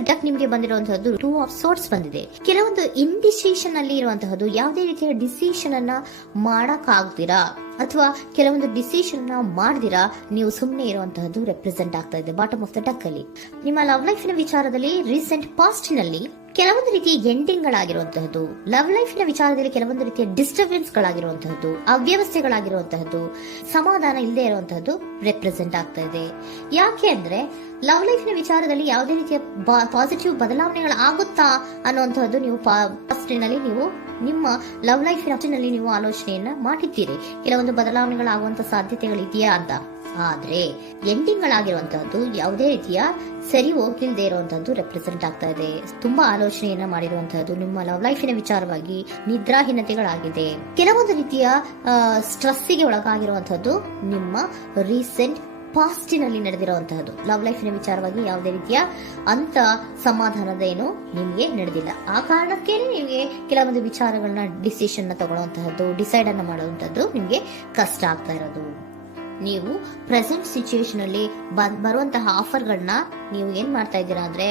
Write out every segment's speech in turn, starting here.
The duck ನಿಮಗೆ ಬಂದಿರುವಂತಹದ್ದು 2 of sorts ಬಂದಿದೆ. ಕೆಲವೊಂದು ಇಂಡಿಸಿಷನ್ ಅಲ್ಲಿ ಇರುವಂತಹದ್ದು, ಯಾವುದೇ ರೀತಿಯ ಡಿಸಿಷನ್ ಅನ್ನ ಮಾಡಕ್ ಆಗ್ದಿರಾ ಅಥವಾ ಕೆಲವೊಂದು ಡಿಸಿಷನ್ ಮಾಡ್ದಿರಾ ನೀವು ಸುಮ್ಮನೆ ಇರುವಂತಹದ್ದು ರೆಪ್ರೆಸೆಂಟ್ ಆಗ್ತಾ ಇದೆ ಬಾಟಮ್ ಆಫ್ ದ ಡಕ್ ಅಲ್ಲಿ. ನಿಮ್ಮ ಲವ್ ಲೈಫ್ ನ ವಿಚಾರದಲ್ಲಿ ರೀಸೆಂಟ್ ಪಾಸ್ಟ್ ನಲ್ಲಿ ಕೆಲವೊಂದು ರೀತಿಯ ಎಂಡಿಂಗ್ ಗಳಾಗಿರುವಂತಹದ್ದು, ಲವ್ ಲೈಫ್ ನ ವಿಚಾರದಲ್ಲಿ ಕೆಲವೊಂದು ರೀತಿಯ ಡಿಸ್ಟರ್ಬೆನ್ಸ್ ಗಳಾಗಿರುವಂತಹದ್ದು, ಅವ್ಯವಸ್ಥೆಗಳಾಗಿರುವಂತಹದ್ದು, ಸಮಾಧಾನ ಇಲ್ಲದೆ ಇರುವಂತಹದ್ದು ರೆಪ್ರೆಸೆಂಟ್ ಆಗ್ತಾ ಇದೆ. ಯಾಕೆ ಅಂದ್ರೆ ಲವ್ ಲೈಫ್ ನ ವಿಚಾರದಲ್ಲಿ ಯಾವುದೇ ರೀತಿಯ ಪಾಸಿಟಿವ್ ಬದಲಾವಣೆಗಳಾಗುತ್ತಾ ಅನ್ನುವಂತಹದ್ದು ನೀವು ಪಾಸ್ಟ್ ನಲ್ಲಿ ನೀವು ನಿಮ್ಮ ಲವ್ ಲೈಫ್ ನಲ್ಲಿ ನೀವು ಆಲೋಚನೆಯನ್ನ ಮಾಡಿದ್ದೀರಿ, ಕೆಲವೊಂದು ಬದಲಾವಣೆಗಳಾಗುವಂತ ಸಾಧ್ಯತೆಗಳಿದೆಯಾ ಅಂತ. ಆದ್ರೆ ಎಂಡಿಂಗ್ ಗಳಾಗಿರುವಂತಹದ್ದು ಯಾವುದೇ ರೀತಿಯ ಸರಿ ಹೋಗಿಲ್ದೇ ಇರುವಂತಹದ್ದು ರೆಪ್ರೆಸೆಂಟ್ ಆಗ್ತಾ ಇದೆ. ತುಂಬಾ ಆಲೋಚನೆಯನ್ನ ಮಾಡಿರುವಂತಹದ್ದು ನಿಮ್ಮ ಲವ್ ಲೈಫಿನ ವಿಚಾರವಾಗಿ ನಿದ್ರಾಹೀನತೆಗಳಾಗಿದೆ. ಕೆಲವೊಂದು ರೀತಿಯ ಸ್ಟ್ರೆಸ್ಸಿಗೆ ಒಳಗಾಗಿರುವಂತಹದ್ದು ನಿಮ್ಮ ರೀಸೆಂಟ್ ಪಾಸ್ಟಿನಲ್ಲಿ ನಡೆದಿರುವಂತಹದ್ದು. ಲವ್ ಲೈಫಿನ ವಿಚಾರವಾಗಿ ಯಾವುದೇ ರೀತಿಯ ಅಂತ ಸಮಾಧಾನದ ಏನು ನಿಮ್ಗೆ ನಡೆದಿಲ್ಲ. ಆ ಕಾರಣಕ್ಕೆ ನಿಮಗೆ ಕೆಲವೊಂದು ವಿಚಾರಗಳನ್ನ ಡಿಸಿಷನ್ ತಗೊಳ್ಳುವಂತಹದ್ದು, ಡಿಸೈಡ್ ಅನ್ನ ಮಾಡುವಂತಹದ್ದು ನಿಮ್ಗೆ ಕಷ್ಟ ಆಗ್ತಾ ಇರೋದು. ನೀವು ಪ್ರೆಸೆಂಟ್ ಸಿಚುಯೇಷನ್ ಅಲ್ಲಿ ಬರುವಂತಹ ಆಫರ್ಗಳನ್ನ ನೀವು ಏನ್ ಮಾಡ್ತಾ ಇದ್ದೀರಾ ಅಂದ್ರೆ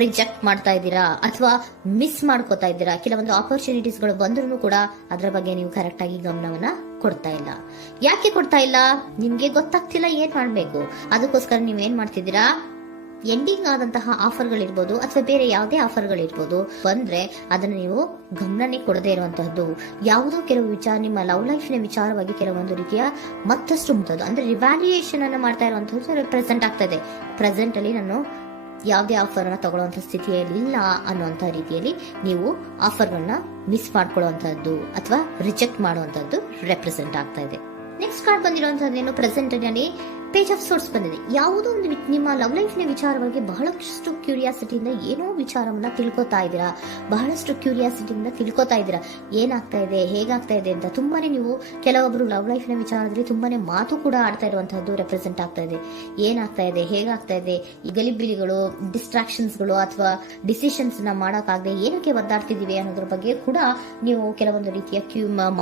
ರಿಜೆಕ್ಟ್ ಮಾಡ್ತಾ ಇದ್ದೀರಾ ಅಥವಾ ಮಿಸ್ ಮಾಡ್ಕೋತಾ ಇದ್ದೀರಾ. ಕೆಲವೊಂದು ಆಪರ್ಚುನಿಟೀಸ್ ಗಳು ಬಂದ್ರೂ ಕೂಡ ಅದರ ಬಗ್ಗೆ ನೀವು ಕರೆಕ್ಟ್ ಆಗಿ ಗಮನವನ್ನ ಕೊಡ್ತಾ ಇಲ್ಲ. ಯಾಕೆ ಕೊಡ್ತಾ ಇಲ್ಲ? ನಿಮ್ಗೆ ಗೊತ್ತಾಗ್ತಿಲ್ಲ ಏನ್ ಮಾಡ್ಬೇಕು. ಅದಕ್ಕೋಸ್ಕರ ನೀವ್ ಏನ್ ಮಾಡ್ತಿದ್ದೀರಾ, ಎಂಡಿಂಗ್ ಆದಂತಹ ಆಫರ್ಗಳಿರ್ಬೋದು ಅಥವಾ ಬೇರೆ ಯಾವುದೇ ಆಫರ್ಗಳಿರ್ಬೋದು ಬಂದ್ರೆ ಅದನ್ನ ನೀವು ಗಮನನೇ ಕೊಡದೇ ಇರುವಂತಹದ್ದು. ಯಾವುದೋ ಕೆಲವು ವಿಚಾರ ನಿಮ್ಮ ಲವ್ ಲೈಫಿನ ವಿಚಾರವಾಗಿ ಕೆಲವೊಂದು ರೀತಿಯ ಮತ್ತಷ್ಟು ಮುಟ್ಟೋದು ಅಂದ್ರೆ ರಿವ್ಯಾಲ್ಯೂಯೇಷನ್ ಅನ್ನ ಮಾಡ್ತಾ ಇರುವಂತಹದ್ದು ಪ್ರೆಸೆಂಟ್ ಆಗ್ತಾ ಇದೆ. ಪ್ರೆಸೆಂಟ್ ಅಲ್ಲಿ ನಾನು ಯಾವುದೇ ಆಫರ್ ಅನ್ನ ತಗೊಳ್ಳುವಂತ ಸ್ಥಿತಿಯಲ್ಲಿ ಇಲ್ಲ ಅನ್ನುವಂತ ರೀತಿಯಲ್ಲಿ ನೀವು ಆಫರ್ಗಳನ್ನ ಮಿಸ್ ಮಾಡ್ಕೊಳ್ಳುವಂತಹದ್ದು ಅಥವಾ ರಿಜೆಕ್ಟ್ ಮಾಡುವಂತಹದ್ದು ರೆಪ್ರೆಸೆಂಟ್ ಆಗ್ತಾ ಇದೆ. ನೆಕ್ಸ್ಟ್ ಕಾರ್ಡ್ ಬಂದಿರುವಂತಹದ್ದೇನು, ಪ್ರೆಸೆಂಟ್ ನಲ್ಲಿ ಪೇಜ್ ಆಫ್ ಸೋರ್ಟ್ಸ್ ಬಂದಿದೆ. ಯಾವುದೋ ಒಂದು ನಿಮ್ಮ ಲವ್ ಲೈಫಿನ ವಿಚಾರವಾಗಿ ಬಹಳಷ್ಟು ಕ್ಯೂರಿಯಾಸಿಟಿಯಿಂದ ಏನೋ ವಿಚಾರವನ್ನ ತಿಳ್ಕೊತಾ ಇದ್ದೀರಾ, ಬಹಳಷ್ಟು ಕ್ಯೂರಿಯಾಸಿಟಿಯಿಂದ ತಿಳ್ಕೊತಾ ಇದ್ದೀರಾ ಏನಾಗ್ತಾ ಇದೆ, ಹೇಗಾಗ್ತಾ ಇದೆ ಅಂತ. ತುಂಬಾನೇ ನೀವು ಕೆಲವೊಬ್ರು ಲವ್ ಲೈಫಿನ ವಿಚಾರದಲ್ಲಿ ತುಂಬಾನೇ ಮಾತು ಕೂಡ ಆಡ್ತಾ ಇರುವಂತಹದ್ದು ರೆಪ್ರೆಸೆಂಟ್ ಆಗ್ತಾ ಇದೆ. ಏನಾಗ್ತಾ ಇದೆ, ಹೇಗಾಗ್ತಾ ಇದೆ, ಈ ಗಲಿಬಿಲಿಗಳು, ಡಿಸ್ಟ್ರಾಕ್ಷನ್ಸ್ಗಳು ಅಥವಾ ಡಿಸಿಷನ್ಸ್ ನ ಮಾಡಕ್ಕಾಗದೆ ಏನಕ್ಕೆ ಒದ್ದಾಡ್ತಿದೀವಿ ಅನ್ನೋದ್ರ ಬಗ್ಗೆ ಕೂಡ ನೀವು ಕೆಲವೊಂದು ರೀತಿಯ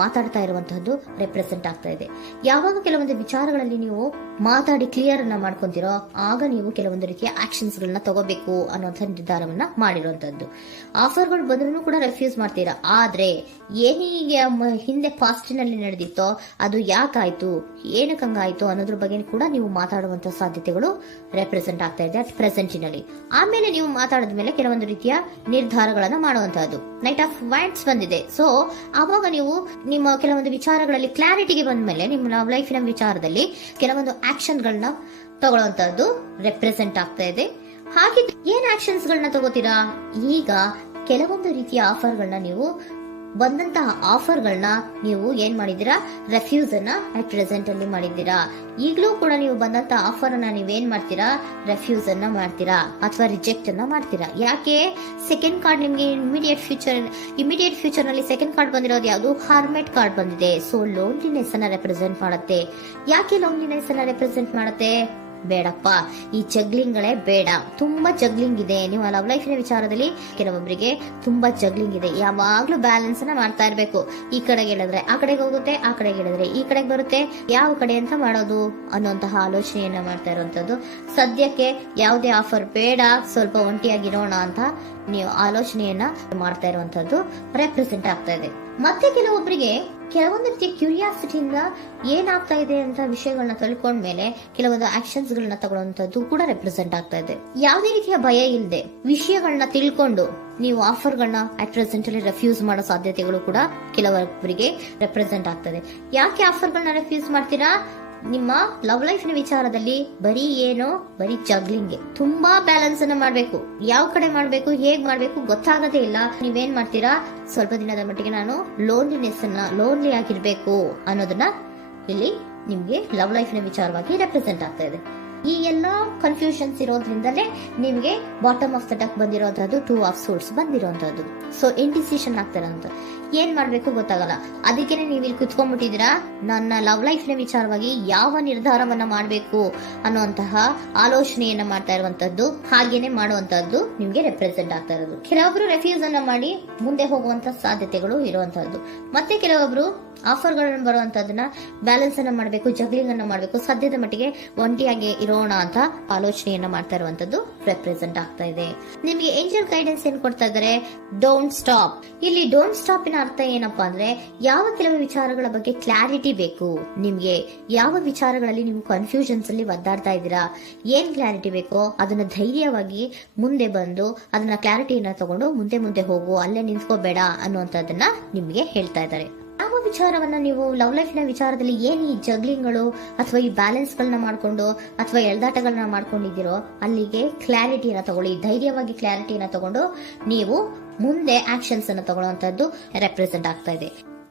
ಮಾತಾಡ್ತಾ ಇರುವಂತಹದ್ದು ರೆಪ್ರೆಸೆಂಟ್ ಆಗ್ತಾ ಇದೆ. ಯಾವಾಗ ಕೆಲವೊಂದು ವಿಚಾರಗಳಲ್ಲಿ ನೀವು ಮಾತಾಡಿ ಕ್ಲಿಯರ್ ಅನ್ನ ಮಾಡ್ಕೊಂತೀರೋ ಆಗ ನೀವು ಕೆಲವೊಂದು ರೀತಿಯ ಆಕ್ಷನ್ಸ್ ಗಳನ್ನ ತಗೋಬೇಕು ಅನ್ನುವಂಥ ನಿರ್ಧಾರವನ್ನ ಮಾಡಿರುವಂತದ್ದು. ಆಫರ್ಗಳು ಬಂದ್ರೂ ಕೂಡ ರೆಫ್ಯೂಸ್ ಮಾಡ್ತೀರಾ. ಆದ್ರೆ ಏನೀಗ ಹಿಂದೆ ಪಾಸ್ಟ್ ನಲ್ಲಿ ನಡೆದಿತ್ತೋ ಅದು ಯಾಕಾಯ್ತು, ಏನಕ್ಕಂಗಾಯ್ತು ಅನ್ನೋದ್ರ ಬಗ್ಗೆ ಕೂಡ ನೀವು ಮಾತಾಡುವಂತ ಸಾಧ್ಯತೆಗಳು ರೆಪ್ರೆಸೆಂಟ್ ಆಗ್ತಾ ಇದೆ ಅಟ್ ಪ್ರೆಸೆಂಟಿನಲ್ಲಿ. ಆಮೇಲೆ ನೀವು ಮಾತಾಡಿದ ಮೇಲೆ ಕೆಲವೊಂದು ರೀತಿಯ ನಿರ್ಧಾರಗಳನ್ನ ಮಾಡುವಂತಹದ್ದು. ನೈಟ್ ಆಫ್ ವ್ಯಾಂಡ್ಸ್ ಬಂದಿದೆ. ಸೊ ಆವಾಗ ನೀವು ನಿಮ್ಮ ಕೆಲವೊಂದು ವಿಚಾರಗಳಲ್ಲಿ ಕ್ಲಾರಿಟಿಗೆ ಬಂದ ಮೇಲೆ ನಿಮ್ಮ ಲವ್ ಲೈಫಿನ ವಿಚಾರದಲ್ಲಿ ಕೆಲವೊಂದು ಆಕ್ಷನ್ ಗಳನ್ನ ತಗೊಳ್ಳುವಂತಹದ್ದು ರೆಪ್ರೆಸೆಂಟ್ ಆಗ್ತಾ ಇದೆ. ಹಾಗೆ ಏನ್ ಆಕ್ಷನ್ಸ್ ಗಳನ್ನ ತಗೋತೀರಾ, ಈಗ ಕೆಲವೊಂದು ರೀತಿಯ ಆಫರ್ಗಳನ್ನ ನೀವು ಬಂದಂತಹ ಆಫರ್ಗಳನ್ನ ನೀವು ಏನ್ ಮಾಡಿದೀರಾ, ರೆಫ್ಯೂಸ್ ಅನ್ನ ಅಟ್ ಪ್ರೆಸೆಂಟ್ ಅಲ್ಲಿ ಮಾಡಿದ್ದೀರಾ. ಈಗಲೂ ಕೂಡ ನೀವು ಬಂದಂತಹ ಆಫರ್ ಅನ್ನ ನೀವೇನ್ ಮಾಡ್ತೀರಾ, ರೆಫ್ಯೂಸ್ ಅನ್ನ ಮಾಡ್ತೀರಾ ಅಥವಾ ರಿಜೆಕ್ಟ್ ಅನ್ನ ಮಾಡ್ತೀರಾ. ಯಾಕೆ? ಸೆಕೆಂಡ್ ಕಾರ್ಡ್ ನಿಮ್ಗೆ ಇಮಿಡಿಯೇಟ್ ಫ್ಯೂಚರ್ ನಲ್ಲಿ ಸೆಕೆಂಡ್ ಕಾರ್ಡ್ ಬಂದಿರೋದು ಯಾವುದು, ಹಾರ್ಮೆಟ್ ಕಾರ್ಡ್ ಬಂದಿದೆ. ಸೊ ಲೋನ್ಲಿನೆಸ್ ಅನ್ನ ರೆಪ್ರೆಸೆಂಟ್ ಮಾಡುತ್ತೆ. ಯಾಕೆ ಲೋನ್ಲಿನೆಸ್ ಅನ್ನ ರೆಪ್ರೆಸೆಂಟ್ ಮಾಡುತ್ತೆ? ಬೇಡಪ್ಪ, ಈ ಜಗ್ಲಿಂಗ್ ಗಳೇ ಬೇಡ. ತುಂಬಾ ಜಗ್ಲಿಂಗ್ ಇದೆ ನಿಮ್ಮ ಲವ್ ಲೈಫಿನ ವಿಚಾರದಲ್ಲಿ. ಕೆಲವೊಬ್ಬರಿಗೆ ತುಂಬಾ ಜಗ್ಲಿಂಗ್ ಇದೆ. ಯಾವಾಗ್ಲೂ ಬ್ಯಾಲೆನ್ಸ್ ಅನ್ನ ಮಾಡ್ತಾ ಇರ್ಬೇಕು. ಈ ಕಡೆಗೆ ಹೇಳಿದ್ರೆ ಆ ಕಡೆಗೆ ಹೋಗುತ್ತೆ, ಆ ಕಡೆಗೆ ಹೇಳಿದ್ರೆ ಈ ಕಡೆಗೆ ಬರುತ್ತೆ. ಯಾವ ಕಡೆ ಅಂತ ಮಾಡೋದು ಅನ್ನುವಂತಹ ಆಲೋಚನೆಯನ್ನ ಮಾಡ್ತಾ ಇರುವಂತದ್ದು. ಸದ್ಯಕ್ಕೆ ಯಾವುದೇ ಆಫರ್ ಬೇಡ, ಸ್ವಲ್ಪ ಒಂಟಿಯಾಗಿರೋಣ ಅಂತ ನೀವು ಆಲೋಚನೆಯನ್ನ ಮಾಡ್ತಾ ಇರುವಂತದ್ದು ರೆಪ್ರೆಸೆಂಟ್ ಆಗ್ತಾ ಇದೆ. ಮತ್ತೆ ಕೆಲವೊಬ್ಬರಿಗೆ ಕೆಲವೊಂದು ರೀತಿಯ ಕ್ಯೂರಿಯಾಸಿಟಿಯಿಂದ ಏನಾಗ್ತಾ ಇದೆ ಅಂತ ವಿಷಯಗಳನ್ನ ತಿಳ್ಕೊಂಡ್ಮೇಲೆ ಕೆಲವೊಂದು ಆಕ್ಷನ್ಸ್ ಗಳನ್ನ ತಗೊಳ್ಳುವಂತದ್ದು ಕೂಡ ರೆಪ್ರೆಸೆಂಟ್ ಆಗ್ತಾ ಇದೆ. ಯಾವುದೇ ರೀತಿಯ ಭಯ ಇಲ್ಲದೆ ವಿಷಯಗಳನ್ನ ತಿಳ್ಕೊಂಡು ನೀವು ಆಫರ್ಗಳನ್ನ ಅಟ್ ಪ್ರೆಸೆಂಟ್ ಅಲ್ಲಿ ರೆಫ್ಯೂಸ್ ಮಾಡೋ ಸಾಧ್ಯತೆಗಳು ಕೂಡ ಕೆಲವೊಬ್ಬರಿಗೆ ರೆಪ್ರೆಸೆಂಟ್ ಆಗ್ತದೆ. ಯಾಕೆ ಆಫರ್ಗಳನ್ನ ರೆಫ್ಯೂಸ್ ಮಾಡ್ತೀರಾ? ನಿಮ್ಮ ಲವ್ ಲೈಫಿನ ವಿಚಾರದಲ್ಲಿ ಬರೀ ಜಗ್ಲಿಂಗ್, ತುಂಬಾ ಬ್ಯಾಲೆನ್ಸ್ ಅನ್ನ ಮಾಡ್ಬೇಕು. ಯಾವ ಕಡೆ ಮಾಡ್ಬೇಕು, ಹೇಗ್ ಮಾಡ್ಬೇಕು ಗೊತ್ತಾಗದೇ ಇಲ್ಲ. ನೀವೇನ್ ಮಾಡ್ತೀರಾ, ಸ್ವಲ್ಪ ದಿನದ ಮಟ್ಟಿಗೆ ನಾನು ಲೋನ್ಲಿ ಆಗಿರ್ಬೇಕು ಅನ್ನೋದನ್ನ ಇಲ್ಲಿ ನಿಮ್ಗೆ ಲವ್ ಲೈಫಿನ ವಿಚಾರವಾಗಿ ರೆಪ್ರೆಸೆಂಟ್ ಆಗ್ತಾ ಇದೆ. ಈ ಎಲ್ಲಾ ಕನ್ಫ್ಯೂಷನ್ಸ್ ಇರೋದ್ರಿಂದಲೇ ನಿಮಗೆ ಬಾಟಮ್ ಆಫ್ ದ ಡಕ್ ಬಂದಿರೋಂಥದ್ದು 2 ಆಫ್ ಸೋರ್ಟ್ಸ್ ಬಂದಿರೋಂಥದ್ದು. ಸೊ ಇಂಡಿಸಿಷನ್ ಆಗ್ತಿರೋಂಥ ಏನ್ ಮಾಡ್ಬೇಕು ಗೊತ್ತಾಗಲ್ಲ. ಅದಕ್ಕೇನೆ ನೀವು ಇಲ್ಲಿ ಕುತ್ಕೊಂಡ್ಬಿಟ್ಟಿದ್ದೀರಾ, ನನ್ನ ಲವ್ ಲೈಫ್ ನ ವಿಚಾರವಾಗಿ ಯಾವ ನಿರ್ಧಾರವನ್ನ ಮಾಡ್ಬೇಕು ಅನ್ನುವಂತಹ ಆಲೋಚನೆಯನ್ನ ಮಾಡ್ತಾ ಇರುವಂತದ್ದು, ಹಾಗೇನೆ ಮಾಡುವಂತದ್ದು ನಿಮ್ಗೆ ರೆಪ್ರೆಸೆಂಟ್ ಆಗ್ತಾ ಇರೋದು. ಕೆಲವೊಬ್ರು ರೆಫ್ಯೂಸ್ ಅನ್ನ ಮಾಡಿ ಮುಂದೆ ಹೋಗುವಂತ ಸಾಧ್ಯತೆಗಳು ಇರುವಂತಹದ್ದು. ಮತ್ತೆ ಕೆಲವೊಬ್ರು ಆಫರ್ಗಳನ್ನು ಬರುವಂತದನ್ನ ಬ್ಯಾಲೆನ್ಸ್ ಅನ್ನ ಮಾಡಬೇಕು, ಜಗ್ಲಿಂಗ್ ಅನ್ನ ಮಾಡಬೇಕು, ಸದ್ಯದ ಮಟ್ಟಿಗೆ ಒಂಟಿಯಾಗಿ ಇರೋಣ ಅಂತ ಆಲೋಚನೆಯನ್ನ ಮಾಡ್ತಾ ಇರುವಂತದ್ದು ರೆಪ್ರೆಸೆಂಟ್ ಆಗ್ತಾ ಇದೆ. ನಿಮಗೆ ಏಂಜಲ್ ಗೈಡೆನ್ಸ್ ಏನ್ ಕೊಡ್ತಾ ಇದ್ದಾರೆ? Don't stop. ಇಲ್ಲಿ ಡೋಂಟ್ ಸ್ಟಾಪ್ ನ ಅರ್ಥ ಏನಪ್ಪಾ ಅಂದ್ರೆ, ಯಾವ ಕೆಲವು ವಿಚಾರಗಳ ಬಗ್ಗೆ ಕ್ಲಾರಿಟಿ ಬೇಕು ನಿಮ್ಗೆ, ಯಾವ ವಿಚಾರಗಳಲ್ಲಿ ನೀವು ಕನ್ಫ್ಯೂಷನ್ಸ್ ಅಲ್ಲಿ ಒದ್ದಾಡ್ತಾ ಇದ್ದೀರಾ, ಏನ್ ಕ್ಲಾರಿಟಿ ಬೇಕೋ ಅದನ್ನ ಧೈರ್ಯವಾಗಿ ಮುಂದೆ ಬಂದು ಅದನ್ನ ಕ್ಲಾರಿಟಿಯನ್ನ ತಗೊಂಡು ಮುಂದೆ ಹೋಗು, ಅಲ್ಲೇ ನಿಂತ್ಕೋಬೇಡ ಅನ್ನುವಂಥದ್ದನ್ನ ನಿಮ್ಗೆ ಹೇಳ್ತಾ ಇದ್ದಾರೆ. ಯಾವ ವಿಚಾರವನ್ನ ನೀವು ಲವ್ ಲೈಫ್ ನ ವಿಚಾರದಲ್ಲಿ ಏನ್ ಈ ಜಗ್ಲಿಂಗ್ಗಳು ಅಥವಾ ಈ ಬ್ಯಾಲೆನ್ಸ್ ಗಳನ್ನ ಮಾಡ್ಕೊಂಡು ಅಥವಾ ಎಳ್ದಾಟಗಳನ್ನ ಮಾಡ್ಕೊಂಡಿದ್ದೀರೋ ಅಲ್ಲಿಗೆ ಕ್ಲಾರಿಟಿಯನ್ನ ತಗೊಳ್ಳಿ, ಧೈರ್ಯವಾಗಿ ಕ್ಲಾರಿಟಿಯನ್ನ ತಗೊಂಡು ನೀವು ಮುಂದೆ ಆಕ್ಷನ್ಸ್ ಅನ್ನ ತಗೊಳ್ಳುವಂತದ್ದು ರೆಪ್ರೆಸೆಂಟ್ ಆಗ್ತಾ ಇದೆ.